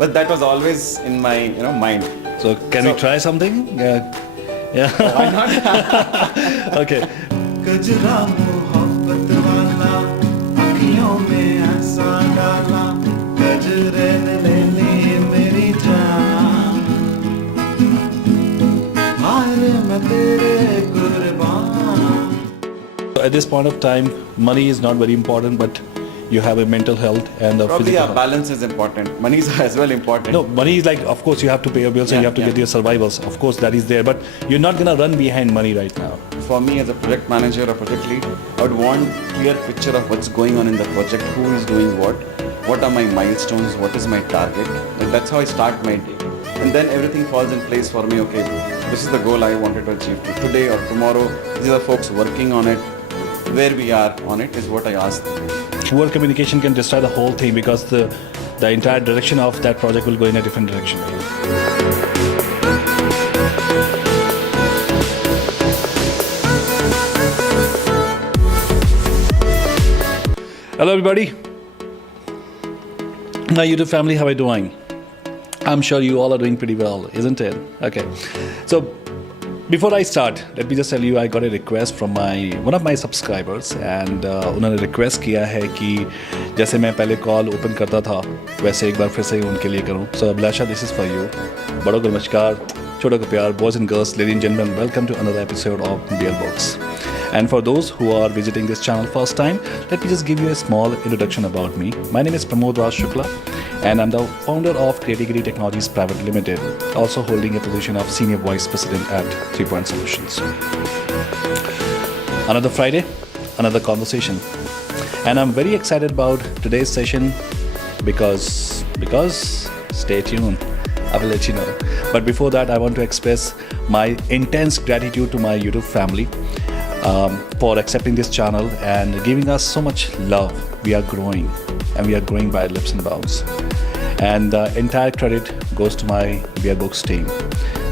But that was always in my mind. So can we try something? Yeah. Why not? Okay. गजरा मोहब्बत वाला अखियों में ऐसा डाला गजरे ने ले ली मेरी जान हाय मैं तेरे कुर्बान. At this point of time, money is not very important, but you have a mental health and a Probably physical health. balance is important. Money is as well important. No, money is like, of course, you have to pay your bills and you have to get your survivals. Of course, that is there, but you're not gonna run behind money right now. For me as a project manager or project lead, I would want clear picture of what's going on in the project, who is doing what are my milestones, what is my target. And that's how I start my day. And then everything falls in place for me. Okay, this is the goal I wanted to achieve today or tomorrow. These are folks working on it. Where we are on it is what I ask them. Poor communication can destroy the whole thing because the entire direction of that project will go in a different direction. Hello everybody. My YouTube family, how are you doing? I'm sure you all are doing pretty well, isn't it? Okay. So before I start, let me just tell you I got a request from one of my subscribers and उन्होंने request किया है कि जैसे मैं पहले call open करता था वैसे एक बार फिर से उनके लिए करूं. So Abhilasha, this is for you. बड़ों को नमस्कार, छोटों को प्यार, boys and girls, ladies and gentlemen, welcome to another episode of Beer Box. And for those who are visiting this channel first time, let me just give you a small introduction about me. My name is Pramod Raj Shukla and I'm the founder of Creativity Technologies Private Limited, also holding a position of Senior Vice President at 3 Point Solutions. Another Friday, another conversation. And I'm very excited about today's session because stay tuned. I will let you know. But before that, I want to express my intense gratitude to my YouTube family for accepting this channel and giving us so much love. We are growing and we are growing by leaps and bounds. And the entire credit goes to my Beer Books team.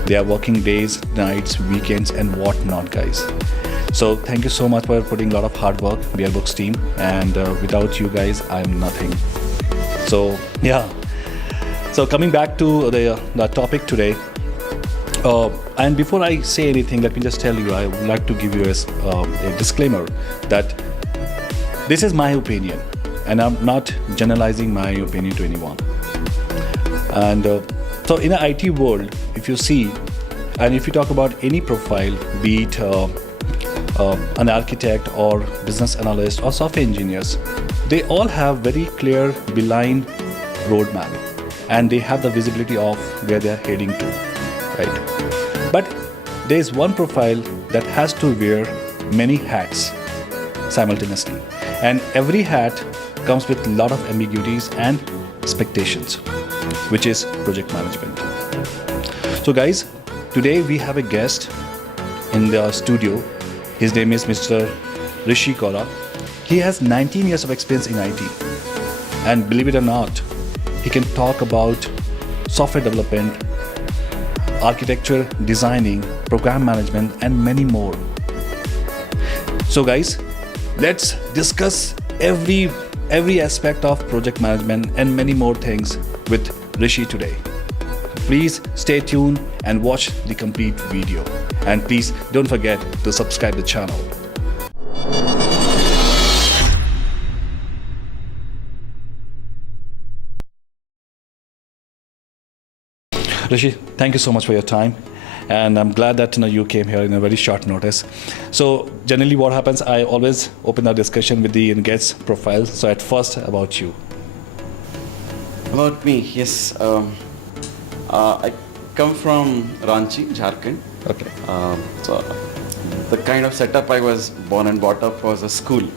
They are working days, nights, weekends and whatnot, guys. So thank you so much for putting a lot of hard work, Beer Books team. And without you guys, I'm nothing. So yeah. So coming back to the topic today. And before I say anything, let me just tell you, I would like to give you a disclaimer that this is my opinion and I'm not generalizing my opinion to anyone. And so in the IT world, if you see, and if you talk about any profile, be it an architect or business analyst or software engineers, they all have very clear, beeline roadmap and they have the visibility of where they are heading to, right? But there is one profile that has to wear many hats simultaneously, and every hat comes with a lot of ambiguities and expectations, which is project management. So guys, today we have a guest in the studio. His name is Mr. Rishi Kaura. He has 19 years of experience in IT, and believe it or not, he can talk about software development, architecture, designing, program management, and many more. So guys, let's discuss every aspect of project management and many more things with Rishi today. Please stay tuned and watch the complete video. And please don't forget to subscribe the channel. Rishi, thank you so much for your time, and I'm glad that you came here in a very short notice. So generally what happens, I always open our discussion with the guest's profile. So at first, about you. About me, yes. I come from Ranchi, Jharkhand. Okay. So the kind of setup I was born and brought up was a school.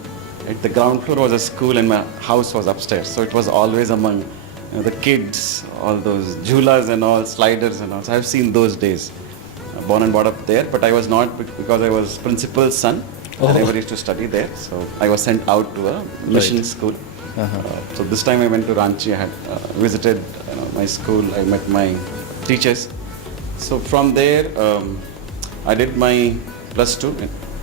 Right? The ground floor was a school and my house was upstairs. So it was always among the kids, all those jhulas and all, sliders and all. So I've seen those days. Born and brought up there, but I was not, because I was principal's son. I never used to study there. So I was sent out to a mission school. So this time I went to Ranchi. I had visited my school. I met my teachers. So from there, I did my plus 2.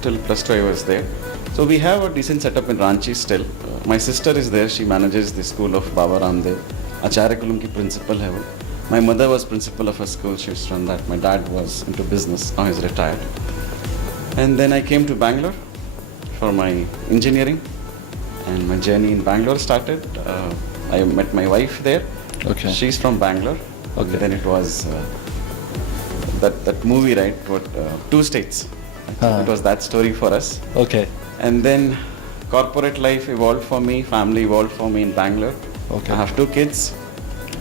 Till plus 2 I was there. So we have a decent setup in Ranchi still. My sister is there. She manages the school of Baba Ramdev. Acharyakulam ki principal hai wo. My mother was principal of a school, she used to run that. My dad was into business, now he's retired. And then I came to Bangalore for my engineering, and my journey in Bangalore started. I met my wife there. Okay. She's from Bangalore. Okay. Then it was that movie, right? Two states. Ah. It was that story for us. Okay. And then corporate life evolved for me, family evolved for me in Bangalore. Okay. I have 2 kids.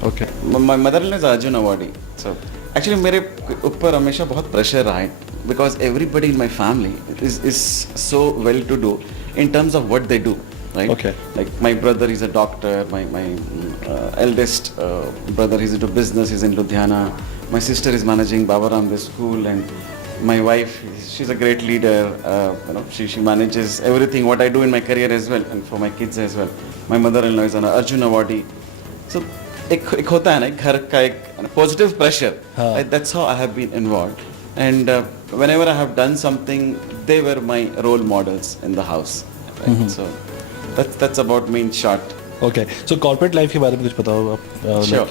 Okay. My mother-in-law is Arjun awardee. So actually मेरे ऊपर हमेशा बहुत pressure रहा है, because everybody in my family is so well to do in terms of what they do, right? Okay. Like my brother is a doctor, my eldest brother is into business, he's in Ludhiana. My sister is managing Baba Ramdev school, and my wife, she's a great leader. She manages everything what I do in my career as well, and for my kids as well. My mother-in-law is an Arjun awardee. So एक होता है ना घर का एक positive pressure. हाँ. That's how I have been involved. And whenever I have done something, they were my role models in the house. Right? So that's about me in short. Okay. So corporate life के बारे में कुछ बताओ आप. Sure.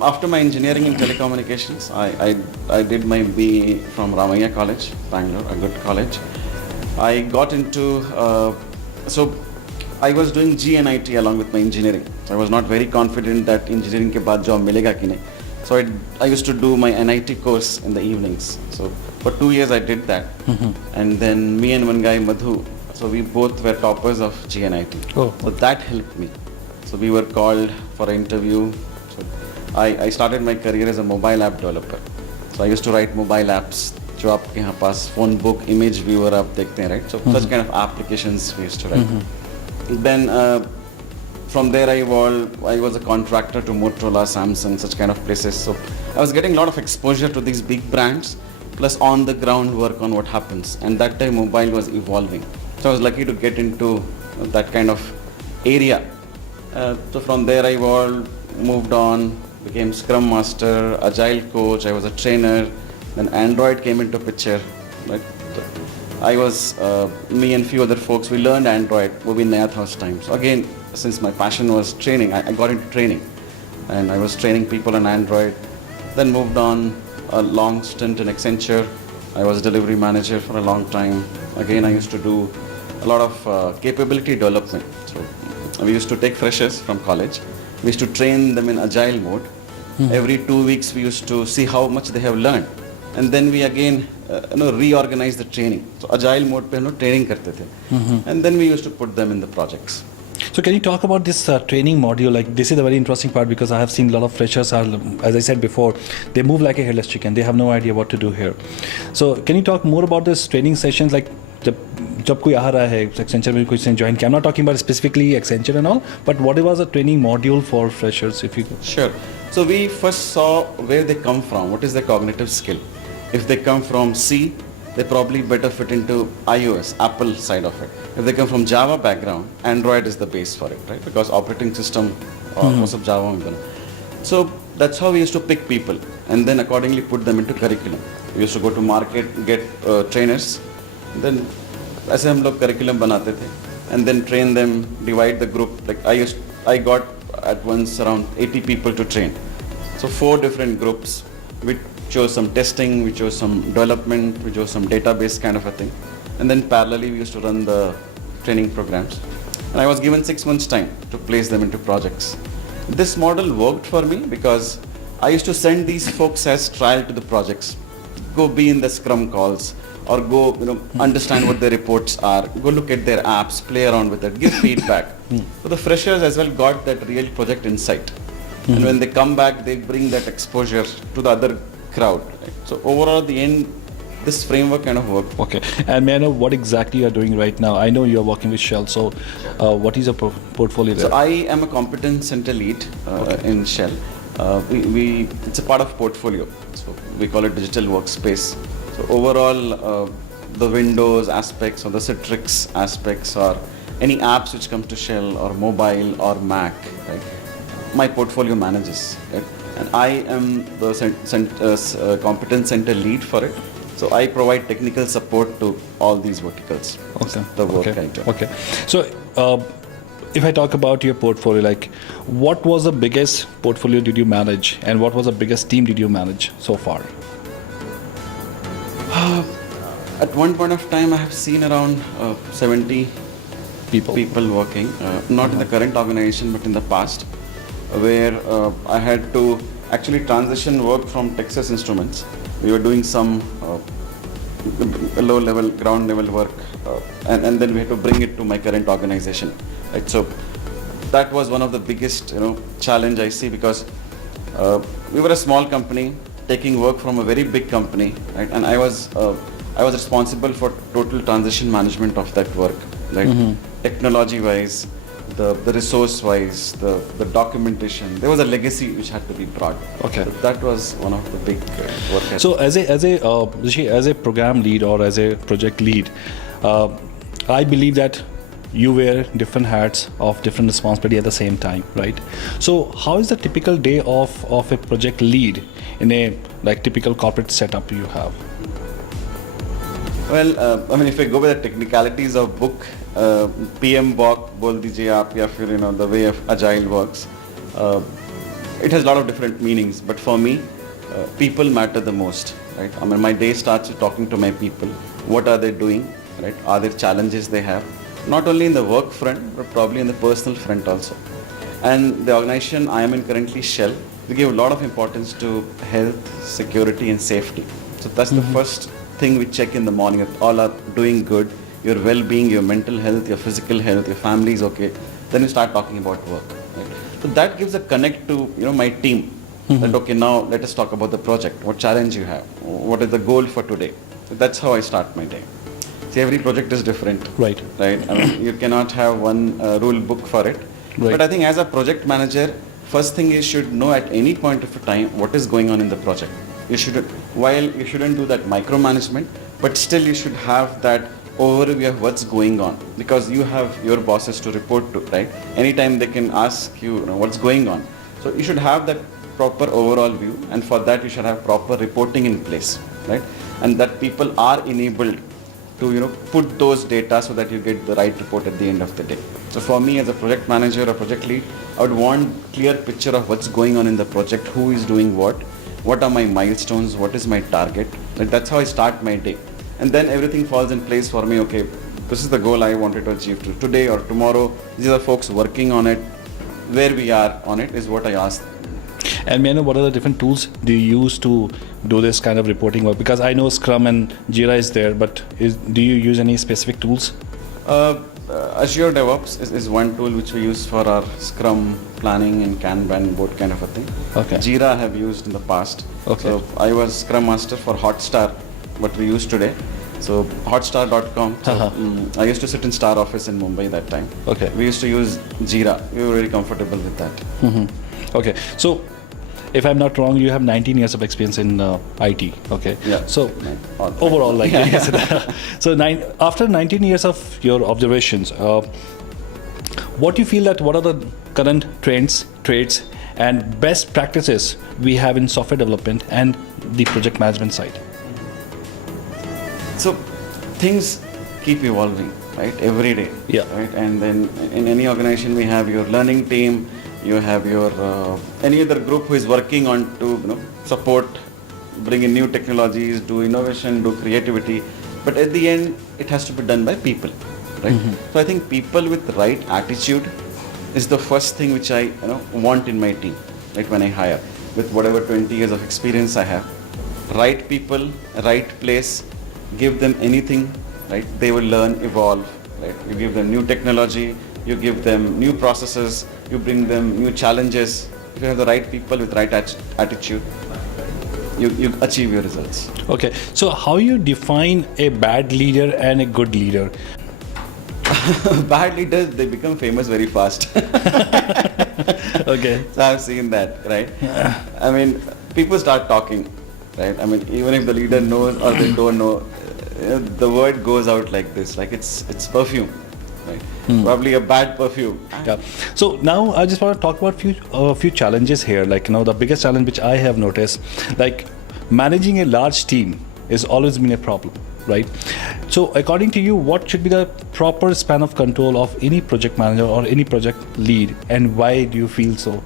After my engineering in telecommunications, I did my BE from Ramaiah College, Bangalore, a good college. I got into, so I was doing GNIT along with my engineering. So I was not very confident that engineering के बाद job मिलेगा कि नहीं. So I used to do my NIT course in the evenings. So for 2 years I did that. And then me and one guy, Madhu, so we both were toppers of GNIT. Oh. So that helped me. So we were called for an interview. So I started my career as a mobile app developer. So I used to write mobile apps. जो आपके यहाँ पास phone book, image viewer आप देखते हैं, right? So such kind of applications we used to write. Then from there I evolved. I was a contractor to Motorola, Samsung, such kind of places. So I was getting a lot of exposure to these big brands, plus on the ground work on what happens. And that time mobile was evolving. So I was lucky to get into that kind of area. So from there I evolved, moved on, became Scrum Master, Agile Coach. I was a trainer. Then Android came into picture. Right? I was, me and few other folks, we learned Android, वो भी नया था उस time. So again, since my passion was training, I got into training. And I was training people on Android. Then moved on, a long stint in Accenture. I was delivery manager for a long time. Again, I used to do a lot of capability development. So we used to take freshers from college. We used to train them in agile mode. Every 2 weeks we used to see how much they have learned. And then we again reorganize the training. So agile mode पे हम लोग training करते थे. And then we used to put them in the projects. So can you talk about this training module? Like, this is a very interesting part, because I have seen a lot of freshers are, as I said before, they move like a hairless chicken. They have no idea what to do here. So can you talk more about this training sessions? Like, जब कोई आ रहा है Accenture में कोई join किया, I'm not talking about specifically Accenture and all, but what was a training module for freshers, if you could? Sure. So we first saw where they come from. What is their cognitive skill? If they come from C, they probably better fit into iOS, Apple side of it. If they come from Java background, Android is the base for it, right? Because operating system most of Java में बना. So that's how we used to pick people, and then accordingly put them into curriculum. We used to go to market, get trainers, then ऐसे हम लोग curriculum बनाते थे, and then train them, divide the group. Like I got at once around 80 people to train. So 4 different groups. We chose some testing, we chose some development, we chose some database kind of a thing. And then parallelly we used to run the training programs. And I was given 6 months time to place them into projects. This model worked for me because I used to send these folks as trial to the projects. Go be in the Scrum calls, or go understand what their reports are, go look at their apps, play around with it, give feedback. So the freshers as well got that real project insight. And when they come back, they bring that exposure to the other crowd. Right? So overall, at the end, this framework kind of worked. Okay. And may I know what exactly you are doing right now? I know you are working with Shell. So what is your portfolio there? So I am a competence center lead in Shell. It's a part of portfolio. So we call it digital workspace. So overall, the Windows aspects or the Citrix aspects, or any apps which come to Shell or mobile or Mac, right? My portfolio manages, right? And I am the competence center lead for it. So I provide technical support to all these verticals. Okay. The work I do. Okay. So if I talk about your portfolio, like what was the biggest portfolio did you manage, and what was the biggest team did you manage so far? At one point of time, I have seen around 70 people working, not in the current organization, but in the past, where I had to actually transition work from Texas Instruments. We were doing some low level, ground level work, and then we had to bring it to my current organization. Right? So that was one of the biggest, challenge I see, because we were a small company taking work from a very big company, right? And I was responsible for total transition management of that work, right? Technology-wise, the resource-wise, the documentation. There was a legacy which had to be brought. Okay. So that was one of the big work. So as a Rishi, as a program lead or as a project lead, I believe that you wear different hats of different responsibility at the same time, right? So how is the typical day of a project lead in a like typical corporate setup you have? Well, if I go by the technicalities of book, PM walk, bol dijiye aap, ya fir, the way of agile works, it has a lot of different meanings. But for me, people matter the most, right? My day starts with talking to my people. What are they doing, right? Are there challenges they have? Not only in the work front, but probably in the personal front also. And the organization I am in currently, Shell, we give a lot of importance to health, security and safety. So that's the first thing we check in the morning, if all are doing good, your well-being, your mental health, your physical health, your family is okay, then you start talking about work. Right? So that gives a connect to my team. That okay, now let us talk about the project. What challenge you have? What is the goal for today? So that's how I start my day. See, every project is different. Right. Right. You cannot have one rule book for it. Right. But I think as a project manager, first thing you should know at any point of time what is going on in the project. You shouldn't do that micromanagement, but still you should have that overview of what's going on, because you have your bosses to report to, right? Anytime they can ask you, what's going on. So you should have that proper overall view, and for that you should have proper reporting in place, right? And that people are enabled to put those data so that you get the right report at the end of the day. So for me as a project manager or project lead, I would want clear picture of what's going on in the project, who is doing what are my milestones, what is my target. That's how I start my day. And then everything falls in place for me. Okay, this is the goal I wanted to achieve today or tomorrow. These are folks working on it. Where we are on it is what I ask. And may I know what are the different tools do you use to do this kind of reporting work? Because I know Scrum and Jira is there, but do you use any specific tools? Azure DevOps is one tool which we use for our Scrum planning and Kanban board kind of a thing. Okay. Jira I have used in the past. Okay. So I was Scrum Master for Hotstar, what we use today. So hotstar.com. So, I used to sit in Star office in Mumbai that time. Okay. We used to use Jira. We were very comfortable with that. Okay. So if I'm not wrong, you have 19 years of experience in IT. Okay. Yeah. So overall, like so after 19 years of your observations, what do you feel that what are the current trends, traits, and best practices we have in software development and the project management side? So things keep evolving, right? Every day. Yeah. Right. And then in any organization we have your learning team. You have your any other group who is working on to support, bring in new technologies, do innovation, do creativity. But at the end, it has to be done by people, right? So I think people with the right attitude is the first thing which I want in my team, right? When I hire, with whatever 20 years of experience I have, right people, right place, give them anything, right? They will learn, evolve, right? You give them new technology, you give them new processes, you bring them new challenges. If you have the right people with right attitude, you achieve your results. Okay, so how you define a bad leader and a good leader? Bad leaders, they become famous very fast. Okay. So I've seen that, right? People start talking, right? Even if the leader knows or they don't know, the word goes out like this, like it's perfume. Right. Probably a bad perfume. Yeah. So now I just want to talk about a few challenges here. Like the biggest challenge which I have noticed, like managing a large team, is always been a problem. right? So according to you, what should be the proper span of control of any project manager or any project lead, and why do you feel so?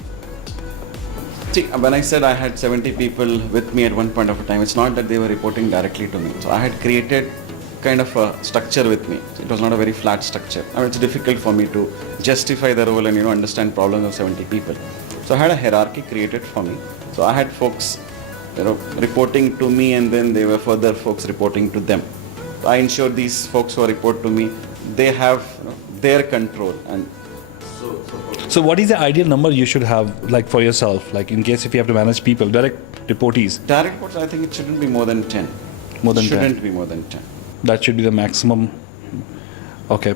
See, when I said I had 70 people with me at one point of time, it's not that they were reporting directly to me. So I had created kind of a structure with me. It was not a very flat structure. I mean, it's difficult for me to justify the role and understand problems of 70 people. So I had a hierarchy created for me. So I had folks reporting to me, and then there were further folks reporting to them. So I ensure these folks who report to me, they have their control. And So what is the ideal number you should have, like for yourself, like in case if you have to manage people, direct reportees? direct reports, I think it shouldn't be more than 10. More than 10. Shouldn't be more than 10. That should be the maximum. Okay.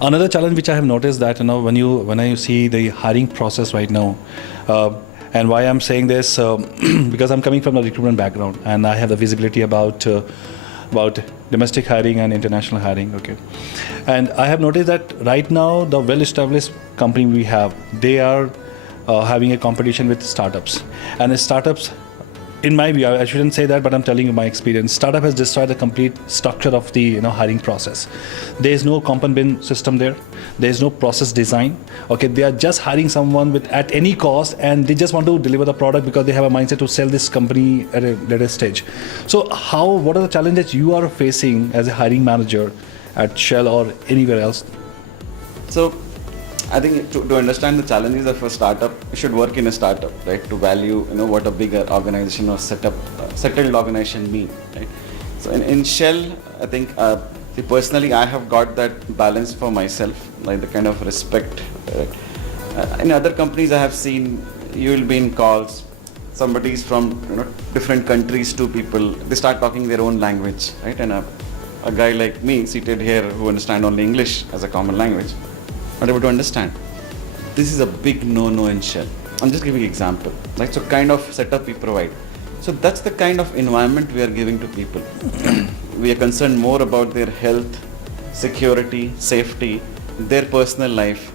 Another challenge which I have noticed that when I see the hiring process right now, and why I'm saying this because I'm coming from a recruitment background and I have the visibility about domestic hiring and international hiring. Okay, and I have noticed that right now the well-established company we have, they are having a competition with startups, and startups, in my view, I shouldn't say that, but I'm telling you my experience. Startup has destroyed the complete structure of the hiring process. There is no comp and bin system there. There is no process design. Okay, they are just hiring someone at any cost, and they just want to deliver the product because they have a mindset to sell this company at a later stage. So, what are the challenges you are facing as a hiring manager at Shell or anywhere else? So, I think to understand the challenges of a startup, you should work in a startup, right? To value, what a bigger organization or settled organization mean, right? So in Shell, I think personally I have got that balance for myself, like the kind of respect. In other companies, I have seen you will be in calls. Somebody's from different countries, two people, they start talking their own language, right? And a guy like me seated here who understand only English as a common language, not able to understand. This is a big no-no in Shell. I'm just giving an example. Right? So kind of setup we provide. So that's the kind of environment we are giving to people. We are concerned more about their health, security, safety, their personal life.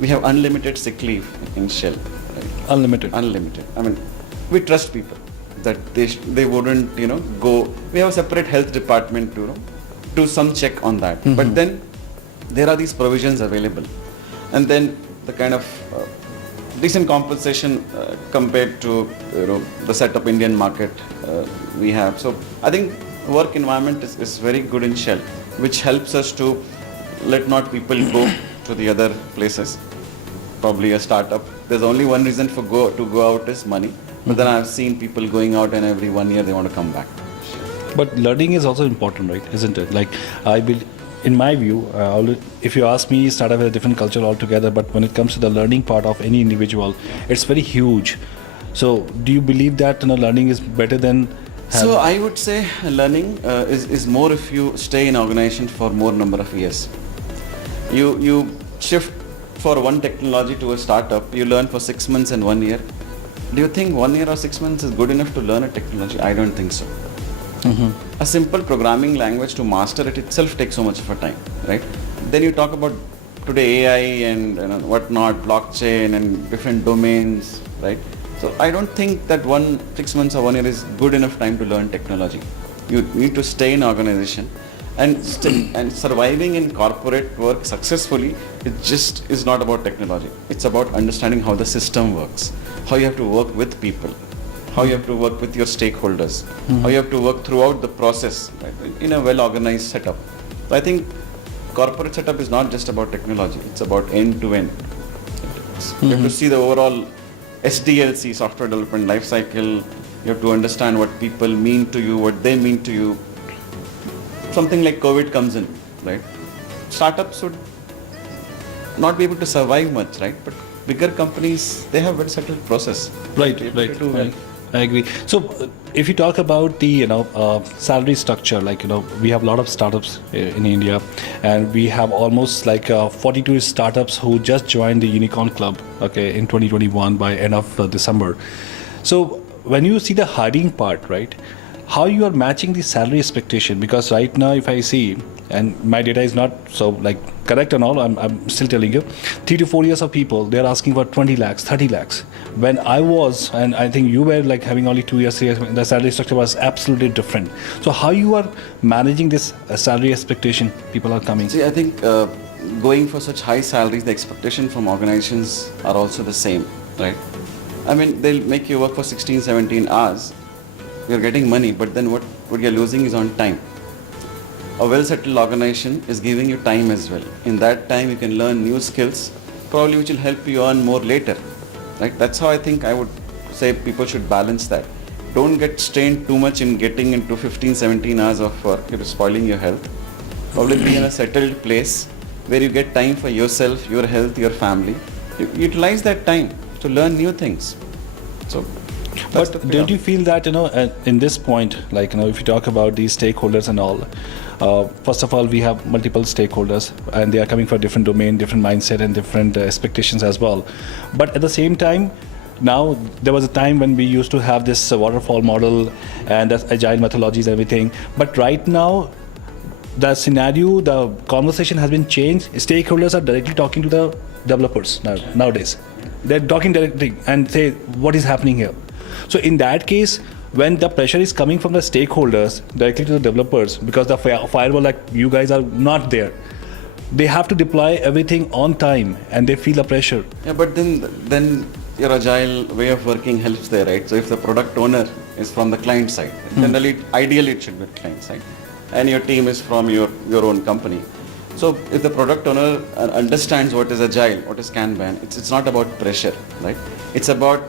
We have unlimited sick leave in Shell. Right? Unlimited. Unlimited. I mean, we trust people that they wouldn't, go. We have a separate health department to do some check on that. Mm-hmm. But then there are these provisions available. And then the kind of decent compensation compared to the setup Indian market we have. So I think work environment is very good in Shell, which helps us to let not people go to the other places. Probably a startup. There's only one reason to go out is money. But then I've seen people going out and every 1 year they want to come back. But learning is also important, right? Isn't it? Like in my view, if you ask me, startup has a different culture altogether, but when it comes to the learning part of any individual, it's very huge. So do you believe that learning is better than... So I would say learning is more if you stay in organization for more number of years. You shift for one technology to a startup, you learn for 6 months and 1 year. Do you think 1 year or 6 months is good enough to learn a technology? I don't think so. Mm-hmm. A simple programming language to master it itself takes so much of a time, right? Then you talk about today AI and whatnot, blockchain and different domains, right? So I don't think that 6 months or 1 year is good enough time to learn technology. You need to stay in organization and surviving in corporate work successfully. It just is not about technology. It's about understanding how the system works, how you have to work with people, how you have to work with your stakeholders, how you have to work throughout the process, right, in a well-organized setup. So I think corporate setup is not just about technology, it's about end-to-end. You have to see the overall SDLC, software development life cycle. You have to understand what people mean to you, what they mean to you. Something like COVID comes in, right? Startups would not be able to survive much, right? But bigger companies, they have well settled process. Right. I agree. So, if you talk about the salary structure, we have a lot of startups in India, and we have almost 42 startups who just joined the Unicorn Club, in 2021 by end of December. So, when you see the hiring part, right, how you are matching the salary expectation, because right now if I see, and my data is not so like correct and all, I'm still telling you, 3 to 4 years of people, they're asking for 20 lakhs, 30 lakhs. When I was, and I think you were like having only 2 years, 3 years, the salary structure was absolutely different. So how you are managing this salary expectation people are coming? See, I think going for such high salaries, the expectation from organizations are also the same, right? I mean, they'll make you work for 16, 17 hours. You're getting money, but then what you're losing is on time. A well-settled organization is giving you time as well. In that time, you can learn new skills, probably which will help you earn more later, right? That's how I think I would say people should balance that. Don't get strained too much in getting into 15, 17 hours of work. You're spoiling your health. Probably be in a settled place where you get time for yourself, your health, your family. You utilize that time to learn new things. So, but don't you feel that, in this point, like, if you talk about these stakeholders and all, first of all, we have multiple stakeholders and they are coming for different domain, different mindset and different expectations as well. But at the same time, now there was a time when we used to have this waterfall model and that's agile methodologies and everything. But right now, the scenario, the conversation has been changed. Stakeholders are directly talking to the developers nowadays. They're talking directly and say, what is happening here? So in that case, when the pressure is coming from the stakeholders directly to the developers, because the firewall, like you guys are not there, they have to deploy everything on time and they feel the pressure. Yeah, but then your agile way of working helps there, right? So if the product owner is from the client side, generally, ideally it should be client side, and your team is from your own company. So if the product owner understands what is agile, what is Kanban, it's not about pressure, right? It's about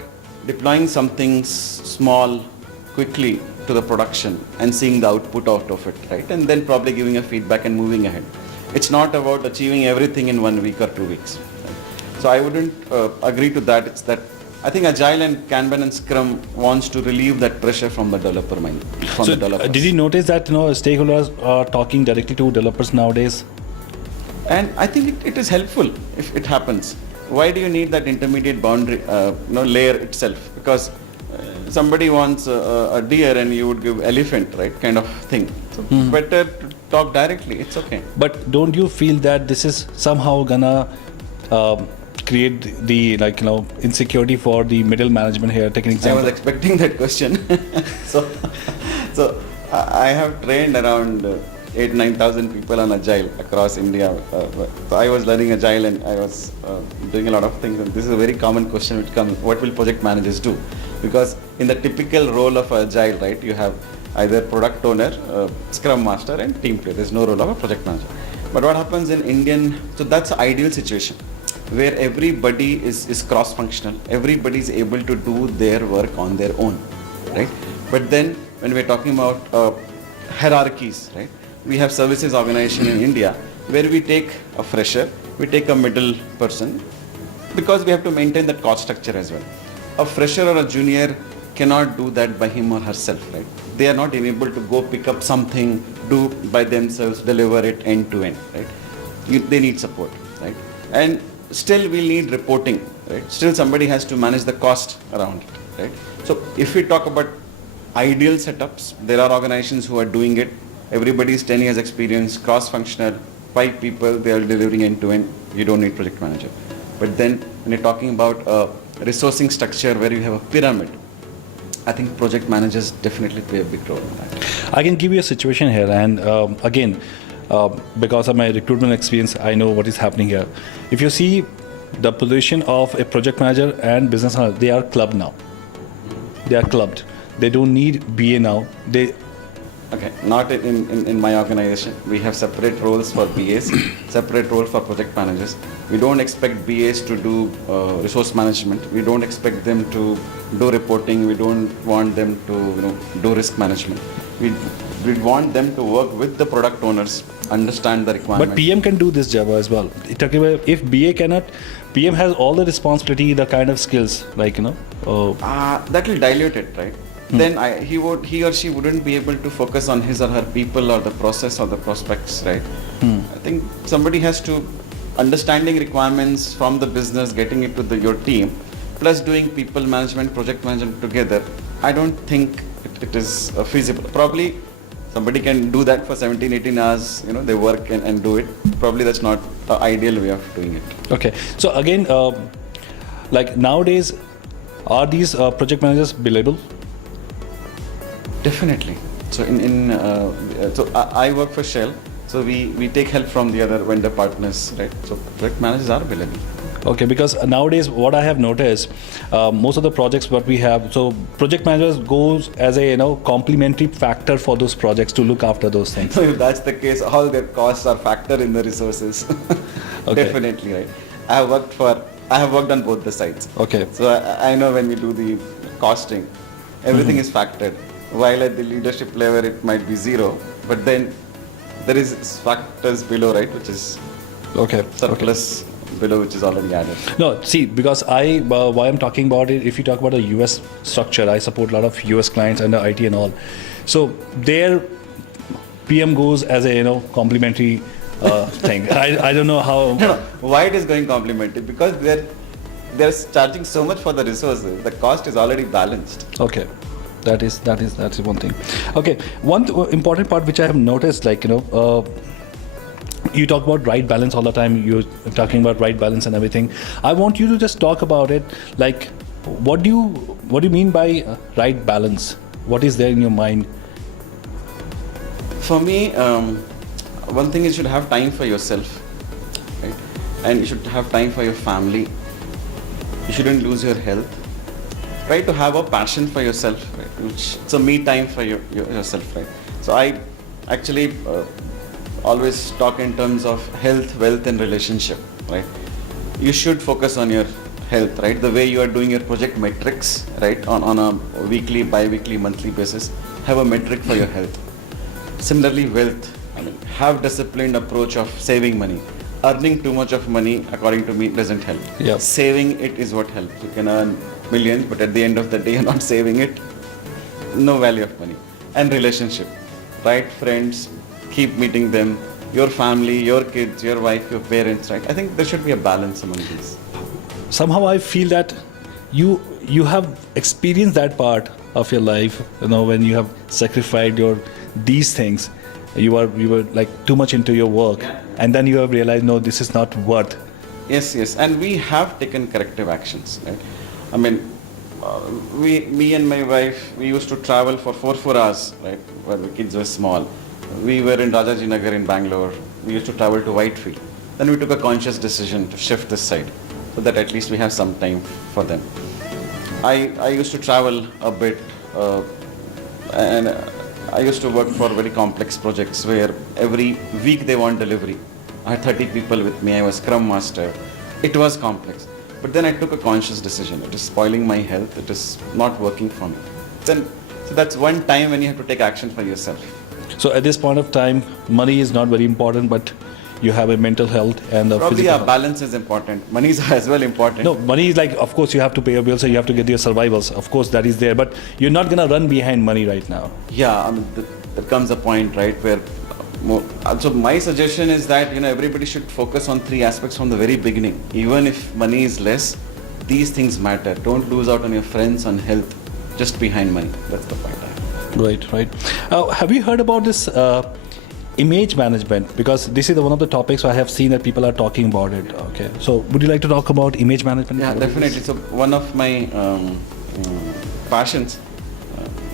deploying something small, quickly to the production and seeing the output out of it, right? And then probably giving a feedback and moving ahead. It's not about achieving everything in 1 week or 2 weeks. Right? So I wouldn't agree to that. It's that I think Agile and Kanban and Scrum wants to relieve that pressure from the developer mind. So did you notice that stakeholders are talking directly to developers nowadays? And I think it is helpful if it happens. Why do you need that intermediate boundary layer itself? Because somebody wants a deer and you would give elephant, right? Kind of thing. So better to talk directly. It's okay. But don't you feel that this is somehow gonna create the insecurity for the middle management here? Take an example. I was expecting that question. so I have trained around 8,000-9,000 people on Agile across India. So I was learning Agile and I was doing a lot of things. And this is a very common question which comes, what will project managers do? Because in the typical role of Agile, right, you have either product owner, Scrum Master and team player. There's no role of a project manager. But what happens in Indian, so that's the ideal situation where everybody is cross-functional. Everybody is able to do their work on their own, right? But then when we're talking about hierarchies, right? We have services organization in India where we take a fresher, we take a middle person because we have to maintain that cost structure as well. A fresher or a junior cannot do that by him or herself, right? They are not even able to go pick up something, do by themselves, deliver it end to end, right? They need support, right? And still we need reporting, right? Still somebody has to manage the cost around it, right? So if we talk about ideal setups, there are organizations who are doing it. Everybody is 10 years experience, cross-functional, 5 people, they are delivering end-to-end. You don't need project manager. But then when you're talking about a resourcing structure where you have a pyramid, I think project managers definitely play a big role in that. I can give you a situation here, and again, because of my recruitment experience, I know what is happening here. If you see the position of a project manager and business owner, they are clubbed now. They are clubbed. They don't need BA now. Okay, not in my organization. We have separate roles for BAs, separate role for project managers. We don't expect BAs to do resource management. We don't expect them to do reporting. We don't want them to do risk management. We want them to work with the product owners, understand the requirements. But PM can do this job as well. If BA cannot, PM has all the responsibility, the kind of skills, that will dilute it, right? Then he or she wouldn't be able to focus on his or her people or the process or the prospects, right? I think somebody has to understanding requirements from the business, getting it to your team, plus doing people management, project management together. I don't think it is feasible. Probably somebody can do that for 17, 18 hours, they work and do it. Probably that's not the ideal way of doing it. Okay. So again, like nowadays, are these project managers billable? Definitely. So I work for Shell. So we take help from the other vendor partners, right? So project managers are billable. Okay, because nowadays what I have noticed, most of the projects what we have, so project managers goes as a complementary factor for those projects to look after those things. So if that's the case, all their costs are factored in the resources. Okay. Definitely, right. I have worked on both the sides. Okay. So I know when we do the costing, everything is factored. While at the leadership level it might be zero, but then there is factors below, right, which is Okay. surplus below, which is already added. No, see, because why I'm talking about it, if you talk about a US structure, I support a lot of US clients under IT and all. So their PM goes as a complementary thing. I don't know how. No, why it is going complimentary? Because they're charging so much for the resources. The cost is already balanced. Okay, that's one thing. Okay, one important part which I have noticed, like you talk about right balance all the time. You're talking about right balance and everything. I want you to just talk about it. Like, what do you mean by right balance? What is there in your mind? For me, one thing is you should have time for yourself, right? And you should have time for your family. You shouldn't lose your health. Try to have a passion for yourself, right? It's a me time for yourself, right? So I actually always talk in terms of health, wealth and relationship, right? You should focus on your health, right? The way you are doing your project metrics, right? On a weekly, bi-weekly, monthly basis, have a metric for your health. Similarly, wealth. Have disciplined approach of saving money. Earning too much of money, according to me, doesn't help. Yeah. Saving it is what helps. You can earn millions, but at the end of the day, you're not saving it. No value of money. And relationship, right? Friends, keep meeting them. Your family, your kids, your wife, your parents, right? I think there should be a balance among these. Somehow I feel that you have experienced that part of your life. When you have sacrificed these things. You were like too much into your work, and then you have realized, no, this is not worth. Yes, and we have taken corrective actions, right? Me and my wife, we used to travel for 4 hours, right? When the kids were small. We were in Rajaji Nagar in Bangalore. We used to travel to Whitefield. Then we took a conscious decision to shift this side, so that at least we have some time for them. I used to travel a bit, and I used to work for very complex projects where every week they want delivery. I had 30 people with me. I was Scrum Master. It was complex. But then I took a conscious decision. It is spoiling my health. It is not working for me. So that's one time when you have to take action for yourself. So at this point of time, money is not very important, but you have a mental health and a Probably physical health. balance is important. Money is as well important. No, money is like, of course, you have to pay your bills, so you have to get your survivals. Of course, that is there, but you're not gonna run behind money right now. Yeah, there comes a point, right, where so my suggestion is that everybody should focus on 3 aspects from the very beginning. Even if money is less, these things matter. Don't lose out on your friends, on health, just behind money. That's the point. Right. Have you heard about this image management? Because this is one of the topics I have seen that people are talking about it. Okay, so would you like to talk about image management? Yeah, definitely. So one of my passions,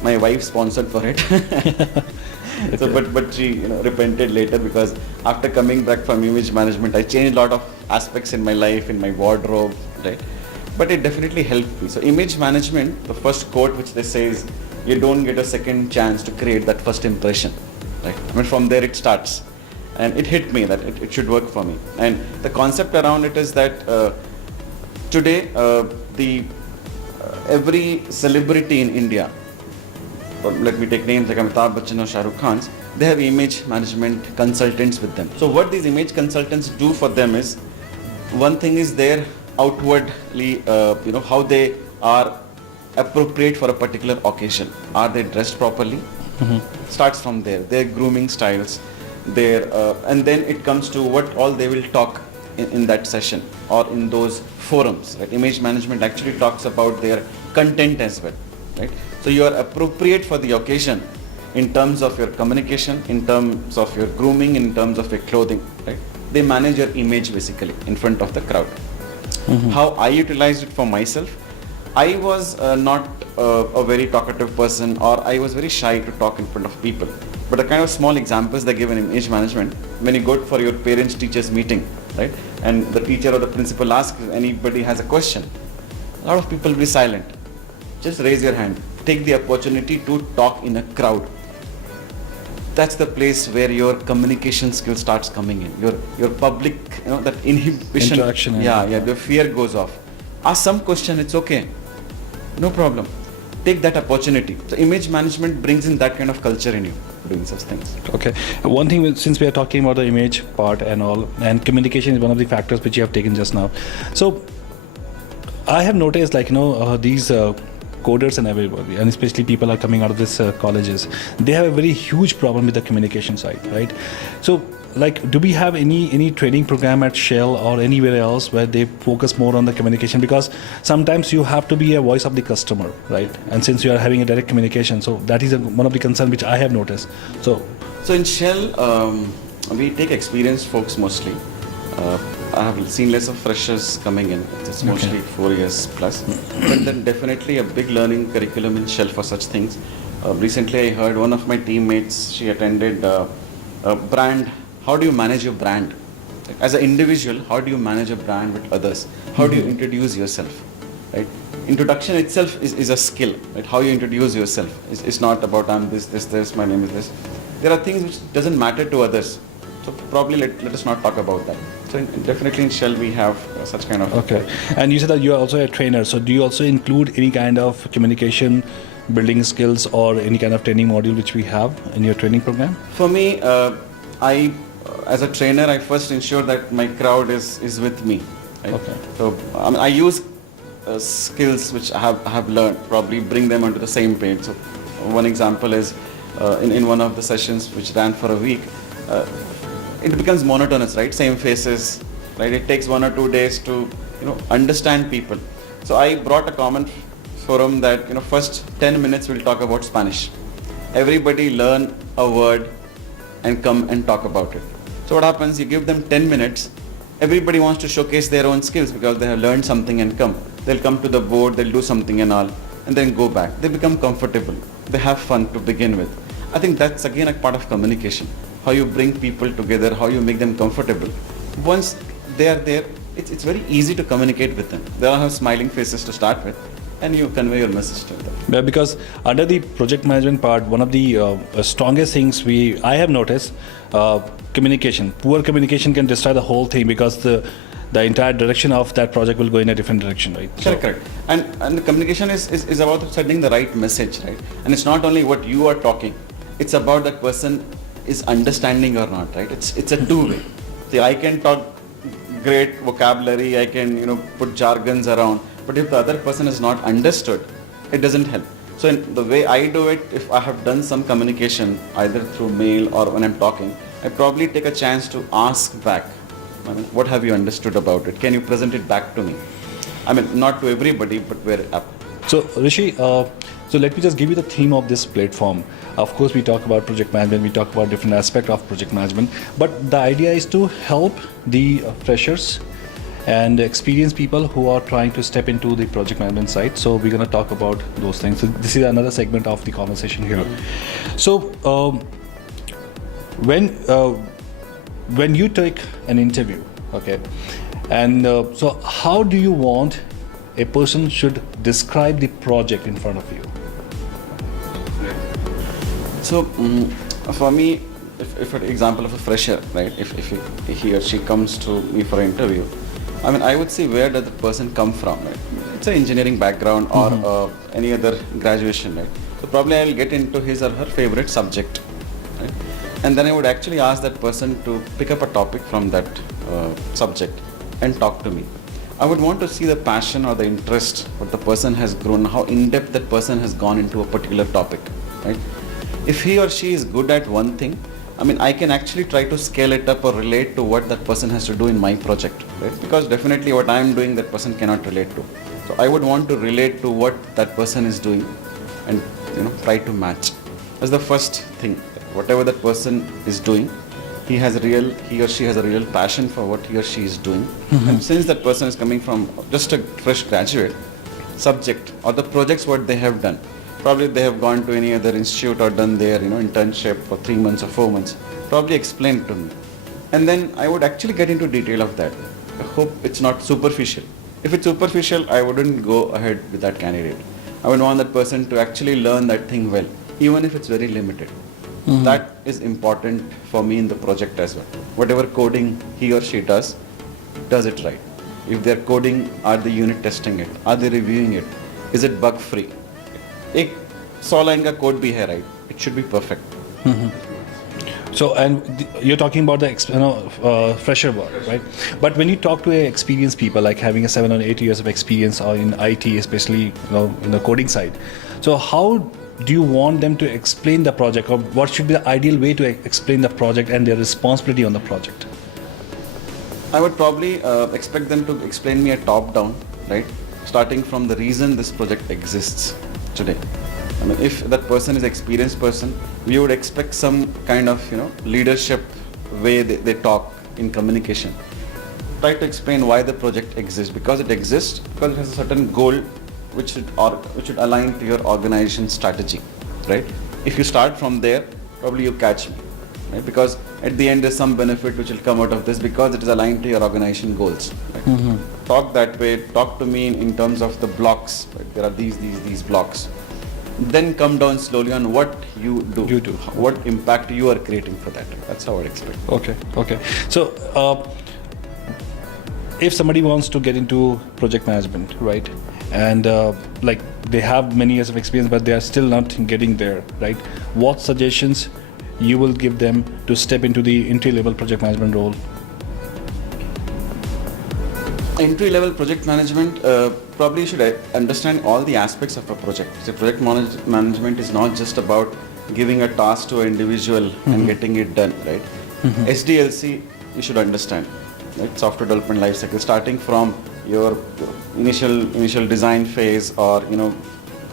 my wife sponsored for it. Okay. So, but she repented later, because after coming back from image management, I changed a lot of aspects in my life, in my wardrobe, right? But it definitely helped me. So image management, the first quote which they say is, you don't get a second chance to create that first impression, right? From there it starts. And it hit me that it should work for me. And the concept around it is that today, every celebrity in India, let me take names like Amitabh Bachchan or Shah Rukh Khan's, they have image management consultants with them. So what these image consultants do for them is, one thing is their outwardly, how they are appropriate for a particular occasion. Are they dressed properly? Mm-hmm. Starts from there. Their grooming styles, and then it comes to what all they will talk in that session or in those forums. Right? Image management actually talks about their content as well. right? So you are appropriate for the occasion in terms of your communication, in terms of your grooming, in terms of your clothing, right? They manage your image basically in front of the crowd. How I utilized it for myself, I was not a very talkative person, or I was very shy to talk in front of people. But the kind of small examples they give in image management, when you go for your parents teachers meeting, right, and the teacher or the principal asks if anybody has a question, a lot of people will be silent. Just raise your hand. Take the opportunity to talk in a crowd. That's the place where your communication skill starts coming in. Your public, that inhibition. Interaction. Yeah, the fear goes off. Ask some question, it's okay. No problem. Take that opportunity. So image management brings in that kind of culture in you, doing such things. Okay. One thing, since we are talking about the image part and all, and communication is one of the factors which you have taken just now. So I have noticed, these coders and everybody, and especially people are coming out of these colleges, they have a very huge problem with the communication side, right? So, do we have any training program at Shell or anywhere else where they focus more on the communication? Because sometimes you have to be a voice of the customer, right? And since you are having a direct communication, so that is one of the concerns which I have noticed. So in Shell, we take experienced folks mostly. I have seen less of freshers coming in. It's mostly 4 years plus. But then definitely a big learning curriculum in Shell for such things. Recently I heard one of my teammates, she attended a brand. How do you manage your brand? As an individual, how do you manage a brand with others? How do you introduce yourself? Right? Introduction itself is a skill. Right? How you introduce yourself. It's not about I'm this, my name is this. There are things which doesn't matter to others. So probably let us not talk about that. So definitely in Shell we have such kind of... Okay. And you said that you are also a trainer. So do you also include any kind of communication, building skills, or any kind of training module which we have in your training program? For me, as a trainer, I first ensure that my crowd is with me. Right? Okay. So I use skills which I have learned, probably bring them onto the same page. So one example is in one of the sessions which ran for a week, it becomes monotonous, right? Same faces, right? It takes 1 or 2 days to understand people. So I brought a common forum that first 10 minutes we'll talk about Spanish. Everybody learn a word and come and talk about it. So what happens, you give them 10 minutes, everybody wants to showcase their own skills because they have learned something and come. They'll come to the board, they'll do something and all, and then go back. They become comfortable. They have fun to begin with. I think that's again a part of communication. How you bring people together, how you make them comfortable. Once they are there, it's very easy to communicate with them. They all have smiling faces to start with, and you convey your message to them. Yeah, because under the project management part, one of the strongest things I have noticed, communication. Poor communication can destroy the whole thing because the entire direction of that project will go in a different direction, right? Correct. And the communication is about sending the right message, right? And it's not only what you are talking, it's about that person is understanding or not, right? It's a two-way. See, I can talk great vocabulary, I can put jargons around, but if the other person is not understood, it doesn't help. So in the way I do it, if I have done some communication either through mail or when I'm talking, I probably take a chance to ask back, what have you understood about it? Can you present it back to me? Not to everybody, but where up. So Rishi, so let me just give you the theme of this platform. Of course, we talk about project management, we talk about different aspects of project management, but the idea is to help the freshers and experienced people who are trying to step into the project management side. So we're going to talk about those things. So this is another segment of the conversation here. So when you take an interview, okay, and so how do you want a person should describe the project in front of you? So for me, if an example of a fresher, right, if he or she comes to me for an interview, I would say where does the person come from, right? It's an engineering background or any other graduation, right? So probably I'll get into his or her favorite subject, right? And then I would actually ask that person to pick up a topic from that subject and talk to me. I would want to see the passion or the interest, what the person has grown, how in-depth that person has gone into a particular topic, right? If he or she is good at one thing, I can actually try to scale it up or relate to what that person has to do in my project, right? Because definitely what I am doing, that person cannot relate to. So I would want to relate to what that person is doing and try to match. That's the first thing. Whatever that person is doing, he or she has a real passion for what he or she is doing. And since that person is coming from just a fresh graduate, subject or the projects what they have done, probably they have gone to any other institute or done their internship for 3 months or 4 months, probably explain it to me. And then I would actually get into detail of that. I hope it's not superficial. If it's superficial, I wouldn't go ahead with that candidate. I would want that person to actually learn that thing well, even if it's very limited. That is important for me in the project as well. Whatever coding he or she does it right. If they're coding, are they unit testing it? Are they reviewing it? Is it bug free? एक 100 line का code भी है, right? It should be perfect. So, and you're talking about the fresher work, right? But when you talk to experienced people, like having a 7 or 8 years of experience or in IT, especially in the coding side, so how do you want them to explain the project, or what should be the ideal way to explain the project and their responsibility on the project? I would probably expect them to explain me a top down, right? Starting from the reason this project exists today. I mean, if that person is an experienced person, we would expect some kind of leadership way they talk in communication. Try to explain why the project exists, because it exists because it has a certain goal which should align to your organization strategy, right? If you start from there, probably you catch me, right? Because at the end there's some benefit which will come out of this because it is aligned to your organization goals, right? Talk that way. Talk to me in terms of the blocks, right? There are these blocks. Then come down slowly on what you do. What impact you are creating for that. That's how I expect. Okay. So, if somebody wants to get into project management, right, and like they have many years of experience, but they are still not getting there, right? What suggestions you will give them to step into the entry-level project management role? Entry-level project management, probably you should understand all the aspects of a project. So project management is not just about giving a task to an individual and getting it done, right? SDLC, you should understand, right? Software development lifecycle, starting from your initial design phase, or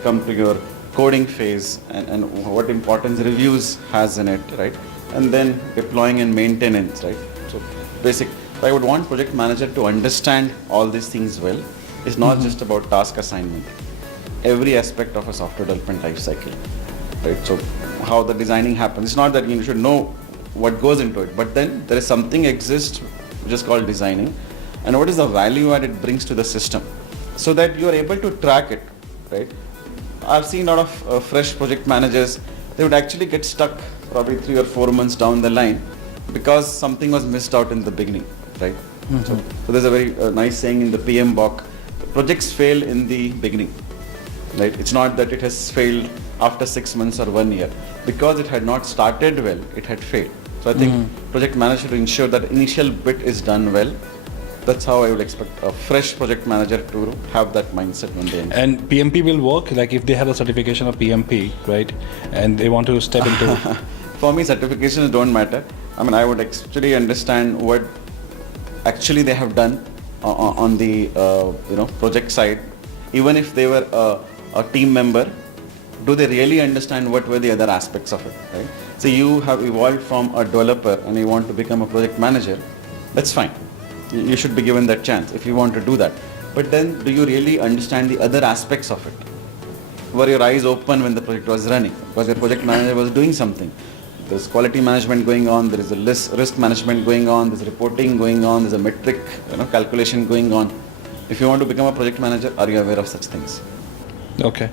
come to your coding phase, and what importance reviews has in it, right? And then deploying and maintenance, right? So basic. I would want project manager to understand all these things well. It's not just about task assignment. Every aspect of a software development life cycle, right? So how the designing happens. It's not that you should know what goes into it, but then there is something exists which is called designing, and what is the value add it brings to the system, so that you are able to track it, right? I've seen a lot of fresh project managers. They would actually get stuck probably 3 or 4 months down the line because something was missed out in the beginning, right? So there's a very nice saying in the PM book: projects fail in the beginning, right? It's not that it has failed after 6 months or 1 year. Because it had not started well, it had failed. So I think project manager to ensure that initial bit is done well. That's how I would expect a fresh project manager to have that mindset when they enter. And PMP will work, like if they have a certification of PMP, right, and they want to step into... For me, certifications don't matter. I mean, I would actually understand what actually they have done on the project side. Even if they were a team member, do they really understand what were the other aspects of it, right? So you have evolved from a developer and you want to become a project manager, that's fine. You should be given that chance if you want to do that. But then, do you really understand the other aspects of it? Were your eyes open when the project was running? Because your project manager was doing something. There's quality management going on, there is a risk management going on, there's reporting going on, there's a metric calculation going on. If you want to become a project manager, are you aware of such things? Okay,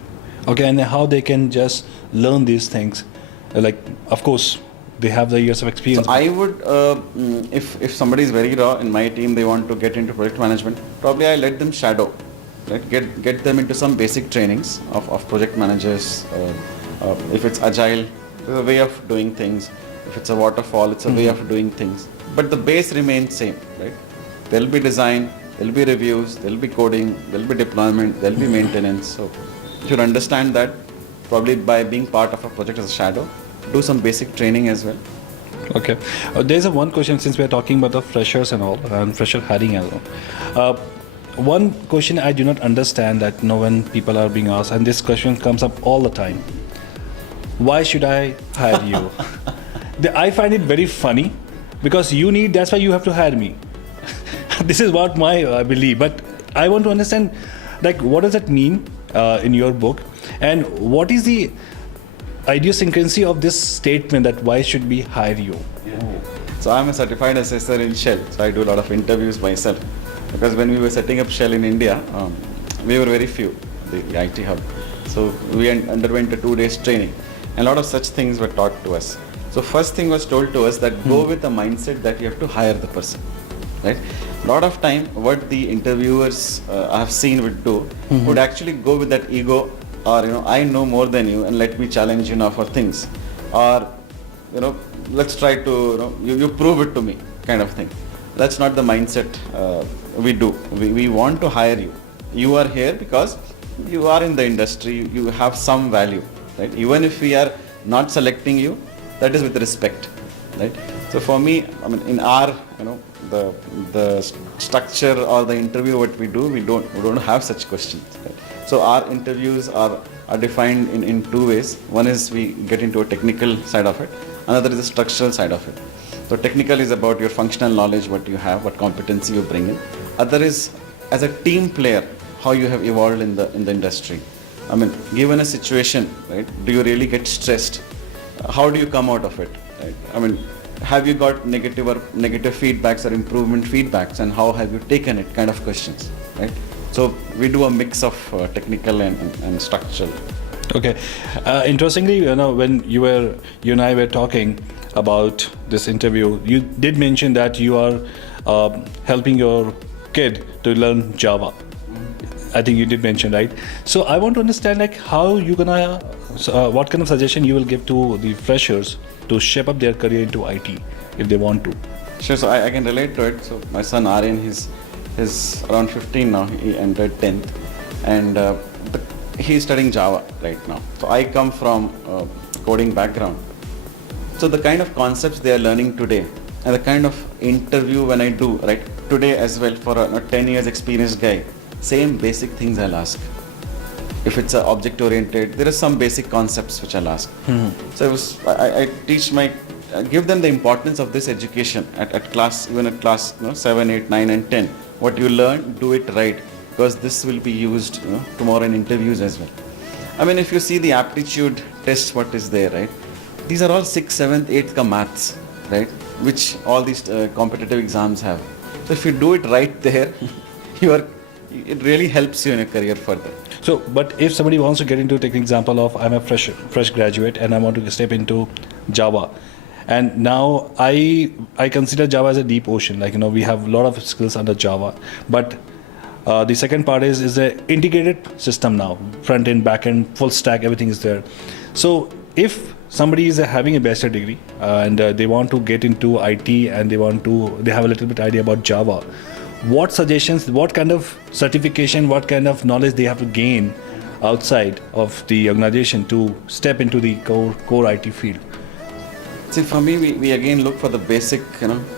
and how they can just learn these things? Like, of course, they have the years of experience. So I would, if somebody is very raw in my team, they want to get into project management, probably I let them shadow, right? Get them into some basic trainings of project managers. If it's agile, there's a way of doing things. If it's a waterfall, it's a way of doing things. But the base remains same, right? There'll be design, there'll be reviews, there'll be coding, there'll be deployment, there'll be maintenance. So you should understand that probably by being part of a project as a shadow. Do some basic training as well. Okay. There's one question, since we're talking about the freshers and all, and fresher hiring as well. one question I do not understand that when people are being asked, and this question comes up all the time. Why should I hire you? I find it very funny because that's why you have to hire me. This is what I believe. But I want to understand, like, what does that mean in your book? And what is the idiosyncrasy of this statement that why should we hire you? So I'm a certified assessor in Shell. So I do a lot of interviews myself. Because when we were setting up Shell in India, we were very few, the IT hub. So we underwent a 2 days training. And a lot of such things were taught to us. So first thing was told to us that go with the mindset that you have to hire the person. Right? A lot of time what the interviewers I have seen would do would actually go with that ego, or I know more than you and let me challenge you now for things, or let's try to you prove it to me kind of thing. That's not the mindset we do. We want to hire you. You are here because you are in the industry, you have some value, right? Even if we are not selecting you, that is with respect, right? So for me, I mean, in our the structure or the interview what we do, we don't have such questions, right? So our interviews are defined in two ways. One is we get into a technical side of it, another is the structural side of it. So technical is about your functional knowledge, what you have, what competency you bring in. Other is as a team player, how you have evolved in the industry. I mean, given a situation, right? Do you really get stressed? How do you come out of it? Right? I mean, have you got negative feedbacks or improvement feedbacks, and how have you taken it? Kind of questions, right? So we do a mix of technical and structural. Okay. Interestingly, when you and I were talking about this interview, you did mention that you are helping your kid to learn Java. I think you did mention, right? So I want to understand, like, how you gonna, what kind of suggestion you will give to the freshers to shape up their career into IT if they want to. Sure. So I can relate to it. So my son Aryan, he's around 15 now. He entered 10th, and he's studying Java right now. So I come from coding background. So the kind of concepts they are learning today, and the kind of interview when I do right today as well for a 10 years experienced guy, same basic things I'll ask. If it's object oriented, there are some basic concepts which I'll ask. So I teach give them the importance of this education at class, even at class 7, 8, 9 and 10. What you learn, do it right, because this will be used tomorrow in interviews as well. I mean, if you see the aptitude test, what is there, right? These are all 6th, 7th, 8th ka maths, right? Which all these competitive exams have. So if you do it right there, it really helps you in your career further. So, but if somebody wants to get into, take an example of, I'm a fresh graduate and I want to step into Java, and now I consider Java as a deep ocean. Like, we have a lot of skills under Java, but the second part is a integrated system now, front end, back end, full stack, everything is there. So if somebody is having a bachelor degree and they want to get into IT and they have a little bit idea about Java, what suggestions, what kind of certification, what kind of knowledge they have to gain outside of the organization to step into the core IT field? See, for me, we again look for the basic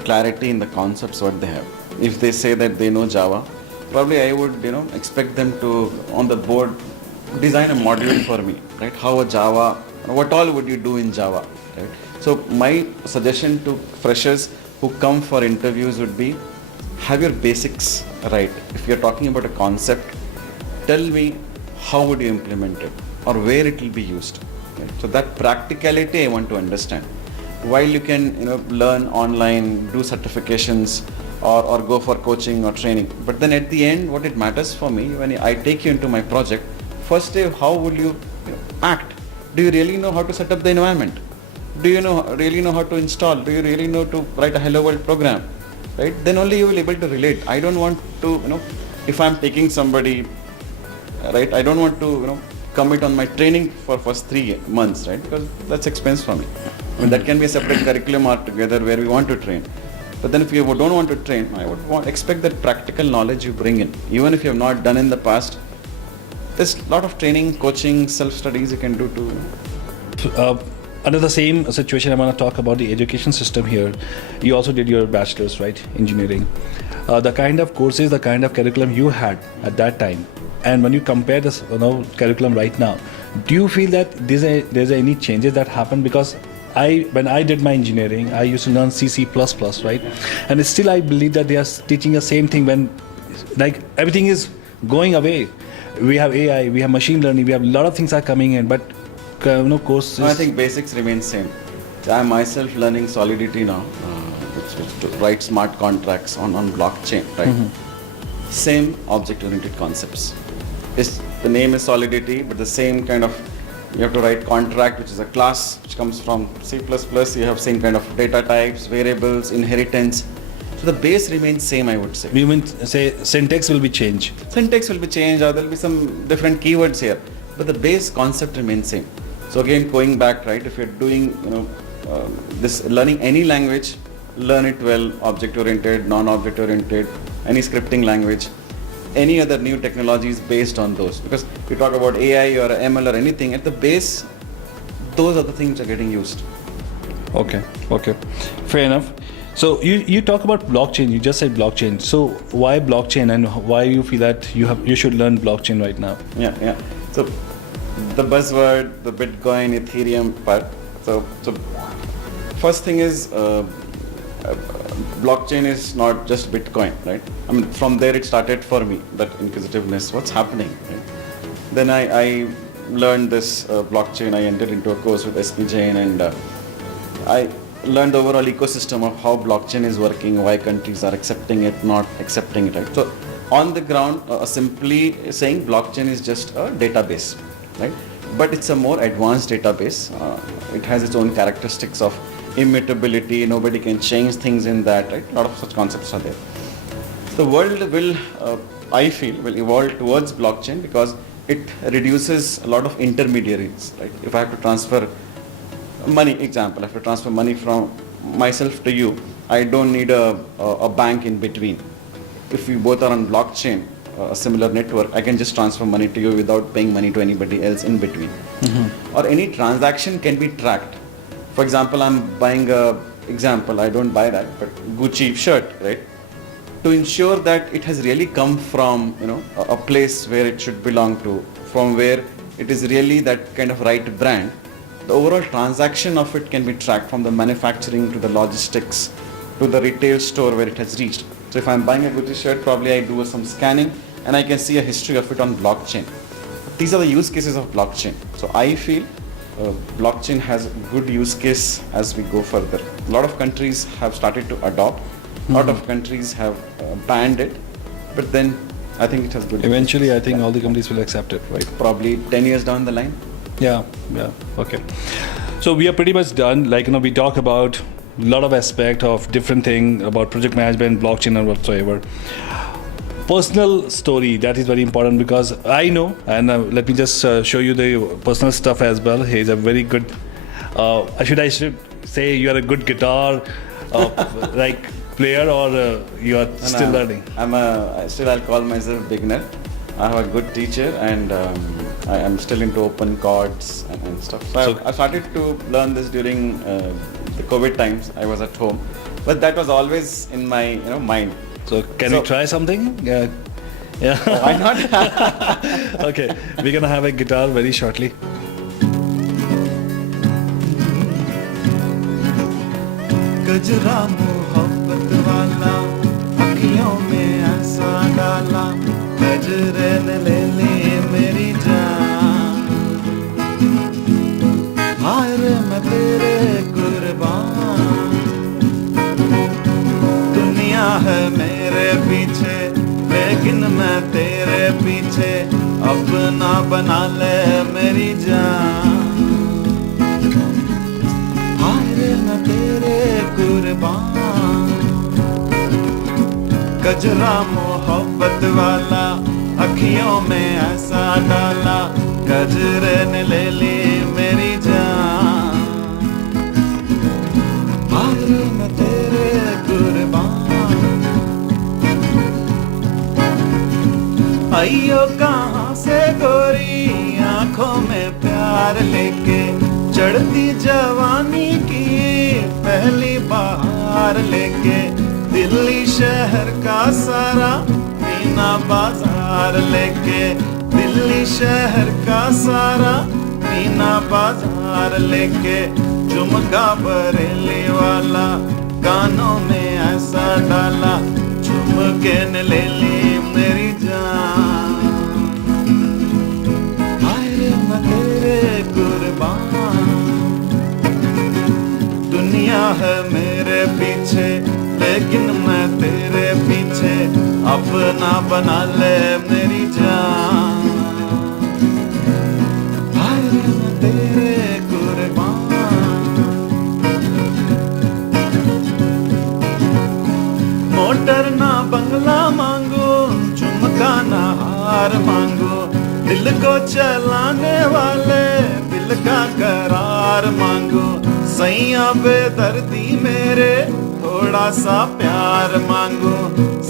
clarity in the concepts what they have. If they say that they know Java, probably I would expect them to on the board design a module for me, right? How a Java, what all would you do in Java, right? So my suggestion to freshers who come for interviews would be, have your basics right. If you're talking about a concept, tell me how would you implement it or where it will be used. Right? So that practicality I want to understand. While you can learn online, do certifications or go for coaching or training, but then at the end what it matters for me, when I take you into my project, first day, how will you act? Do you really know how to set up the environment? Do you really know how to install? Do you really know to write a hello world program? Right? Then only you will be able to relate. I don't want to, if I'm taking somebody, right, I don't want to, commit on my training for first 3 months, right? Because that's expense for me. I mean, that can be a separate curriculum altogether where we want to train. But then if you don't want to train, I would expect that practical knowledge you bring in. Even if you have not done in the past, there's a lot of training, coaching, self-studies you can do too. under the same situation, I want to talk about the education system here. You also did your bachelor's, right, engineering. The kind of courses, the kind of curriculum you had at that time, and when you compare this, curriculum right now, do you feel that there's any changes that happen? Because when I did my engineering, I used to learn C++, right, and still I believe that they are teaching the same thing when, like, everything is going away. We have AI, we have machine learning, we have a lot of things are coming in, but courses. No, I think basics remain same. So I'm myself learning Solidity now, which to write smart contracts on blockchain, right? Same object-oriented concepts. The name is Solidity, but the same kind of, you have to write contract, which is a class which comes from C++. You have same kind of data types, variables, inheritance. So the base remains same, I would say. We mean say syntax will be changed. Syntax will be changed, or there will be some different keywords here, but the base concept remains same. So again, going back, right? If you're doing, this learning any language, learn it well, object-oriented, non-object-oriented, any scripting language, any other new technologies based on those. Because you talk about AI or ML or anything, at the base, those are the things that are getting used. Okay, fair enough. So you talk about blockchain. You just said blockchain. So why blockchain, and why you feel that you should learn blockchain right now? Yeah. So the buzzword, the Bitcoin, Ethereum part. So first thing is, blockchain is not just Bitcoin, right? I mean, from there it started for me, that inquisitiveness, what's happening, right? Then I learned this blockchain. I entered into a course with SP Jain, and I learned the overall ecosystem of how blockchain is working, why countries are accepting it, not accepting it, right? So on the ground, simply saying blockchain is just a database, right? But it's a more advanced database. It has its own characteristics of immutability. Nobody can change things in that, right? A lot of such concepts are there. The world will, I feel, will evolve towards blockchain because it reduces a lot of intermediaries, right? If I have to transfer money, example, I have to transfer money from myself to you, I don't need a bank in between. If we both are on blockchain, a similar network, I can just transfer money to you without paying money to anybody else in between. Or any transaction can be tracked. For example, I'm buying I don't buy that, but Gucci shirt, right? To ensure that it has really come from, a place where it should belong to, from where it is really that kind of right brand. The overall transaction of it can be tracked from the manufacturing to the logistics to the retail store where it has reached. So if I'm buying a Gucci shirt, probably I do some scanning and I can see a history of it on blockchain. These are the use cases of blockchain. So I feel blockchain has good use case as we go further. A lot of countries have started to adopt. A lot of countries have banned it, but then I think it has good. Eventually, I think all the companies will accept it, right? Probably 10 years down the line. Yeah, okay. So we are pretty much done. We talk about a lot of aspect of different thing about project management, blockchain, and whatsoever. Personal story, that is very important because I know, and let me just show you the personal stuff as well. He's a very good, I should say you are a good guitar player, or you are still learning? I'll call myself beginner. I have a good teacher, and I'm still into open chords and stuff. So I started to learn this during the COVID times. I was at home, but that was always in my mind. So can we try something? Yeah. Why not? Okay, we're gonna have a guitar very shortly. गजरा मोहब्बत वाला अखियों में ऐसा डाला गजरे ने ले ली मेरी जान हाय रे मैं तेरे कुर्बान दुनिया है मेरे पीछे लेकिन मैं तेरे पीछे अपना बना ले मेरी जान हाय रे मैं तेरे कुर्बान गजरा मोहब्बत वाला अखियों में ऐसा डाला गजरे ने ले ली मेरी जान हाय रे मैं तेरे कुर्बान आइयो कहाँ से गोरी आंखों में प्यार लेके चढ़ती जवानी बाहर लेके दिल्ली शहर का सारा मीना बाजार लेके दिल्ली शहर का सारा मीना बाजार लेके झुमका बरेली वाला कानों में ऐसा डाला झुमके ने ले ली मेरी जान हाय रे मैं तेरे कुर्बान दुनिया है मेरे पीछे लेकिन मैं तेरे पीछे अपना बना ले मेरी जान हाय रे मैं तेरे कुर्बान मोटर ना बंगला मांगो झुमका ना हार मांगो दिल को चलाने वाले दिल का करार मांगो सैया बेदर्दी मेरे थोड़ा सा प्यार मांगो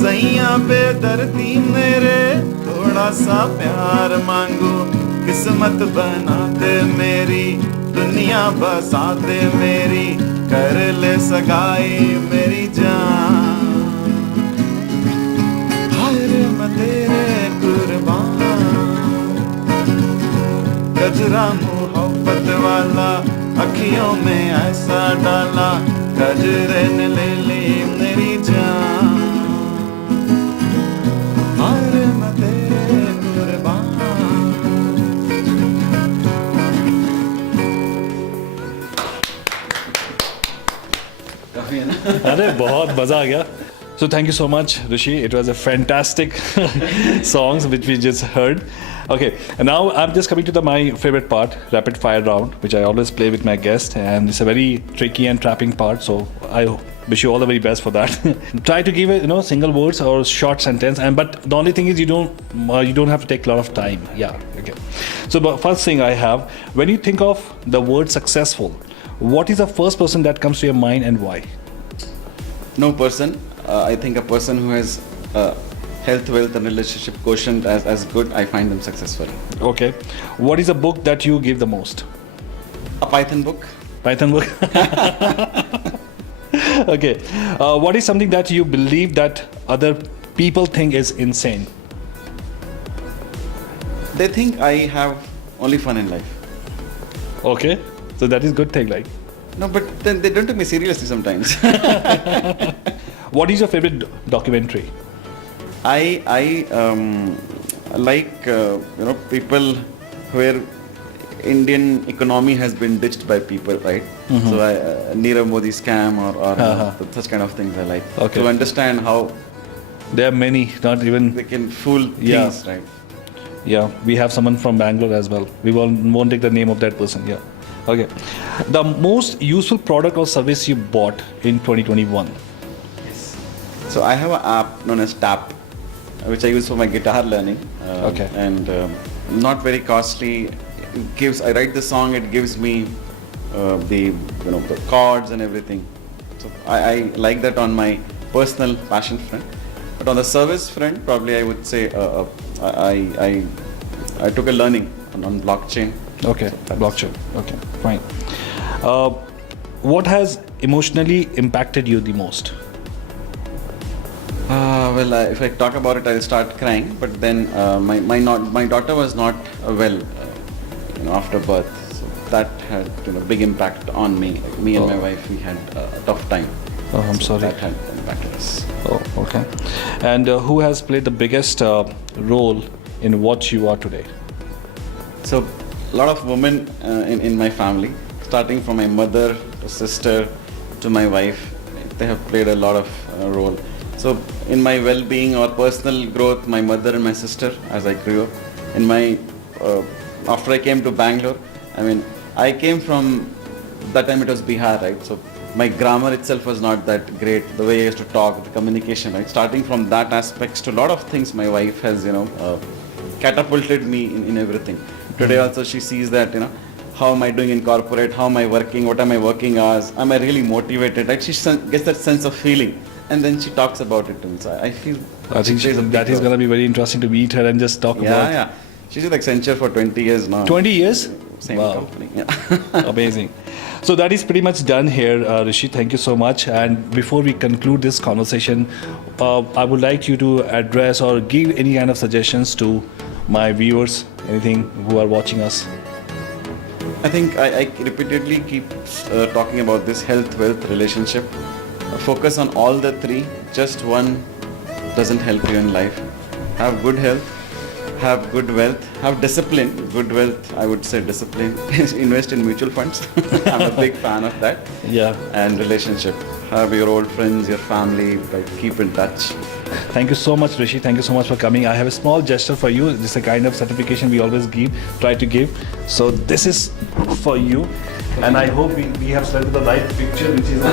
सैया बेदर्दी मेरे थोड़ा सा प्यार मांगो किस्मत बना दे मेरी दुनिया बसा दे मेरी कर ले सगाई मेरी जान हाय रे मैं तेरे कुर्बान गजरा मोहब्बत वाला अखियों में ऐसा डाला गजरे ने ले ली मेरी जान हाय रे मैं तेरे कुर्बान काफी है ना? अरे बहुत मजा आ गया. So thank you so much, Rishi. It was a fantastic songs which we just heard. Okay, and now I'm just coming to my favorite part, rapid fire round, which I always play with my guests, and it's a very tricky and trapping part. So I wish you all the very best for that. Try to give it, single words or short sentence, but the only thing is you don't have to take a lot of time. Yeah. Okay. So the first thing I have, when you think of the word successful, what is the first person that comes to your mind and why? No person. I think a person who has health, wealth, and relationship quotient as good, I find them successful. Okay. What is a book that you give the most? A Python book. Python book. Okay. What is something that you believe that other people think is insane? They think I have only fun in life. Okay. So that is good thing, like. No, but then they don't take me seriously sometimes. What is your favorite documentary? I like people where Indian economy has been ditched by people, right? Mm-hmm. So Nirav Modi scam or such kind of things I like. Okay. To understand how There are many, not even. they can fool Yeah. things, right? Yeah, we have someone from Bangalore as well. We won't take the name of that person. Yeah. Okay. The most useful product or service you bought in 2021? So I have an app known as Tap, which I use for my guitar learning. Okay. And not very costly. I write the song, it gives me the chords and everything. So I like that on my personal passion front. But on the service front, probably I would say I took a learning on blockchain. Okay, blockchain. Okay, fine. What has emotionally impacted you the most? If I talk about it, I'll start crying. But then my daughter was not well after birth, so that had big impact on me. Me and my wife, we had a tough time. Oh, I'm sorry. That had impacted us. Oh, okay. And who has played the biggest role in what you are today? So, a lot of women in my family, starting from my mother to sister to my wife, they have played a lot of role. So, in my well-being or personal growth, my mother and my sister, as I grew up, in my after I came to Bangalore, I came from that time it was Bihar, right? So my grammar itself was not that great. The way I used to talk, the communication, right? Starting from that aspects to a lot of things, my wife has catapulted me in everything. Today also she sees that how am I doing in corporate, how am I working, what am I working hours, am I really motivated, right? She gets that sense of feeling and then she talks about it to me. So I feel I think that is going to be very interesting to meet her and just talk about. Yeah. She's with Accenture for 20 years now. 20 years? same Wow. company. Yeah. Amazing. So that is pretty much done here, Rishi. Thank you so much. And before we conclude this conversation, I would like you to address or give any kind of suggestions to my viewers, anything who are watching us. I think I repeatedly keep talking about this health, wealth, relationship. Focus on all the three. Just one doesn't help you in life. Have good health, have good wealth, have discipline. Good wealth, I would say discipline. Invest in mutual funds. I'm a big fan of that. Yeah. And relationship. Have your old friends, your family, like keep in touch. Thank you so much, Rishi. Thank you so much for coming. I have a small gesture for you. This is a kind of certification we always try to give. So this is for you. And I hope we have selected the right picture, which is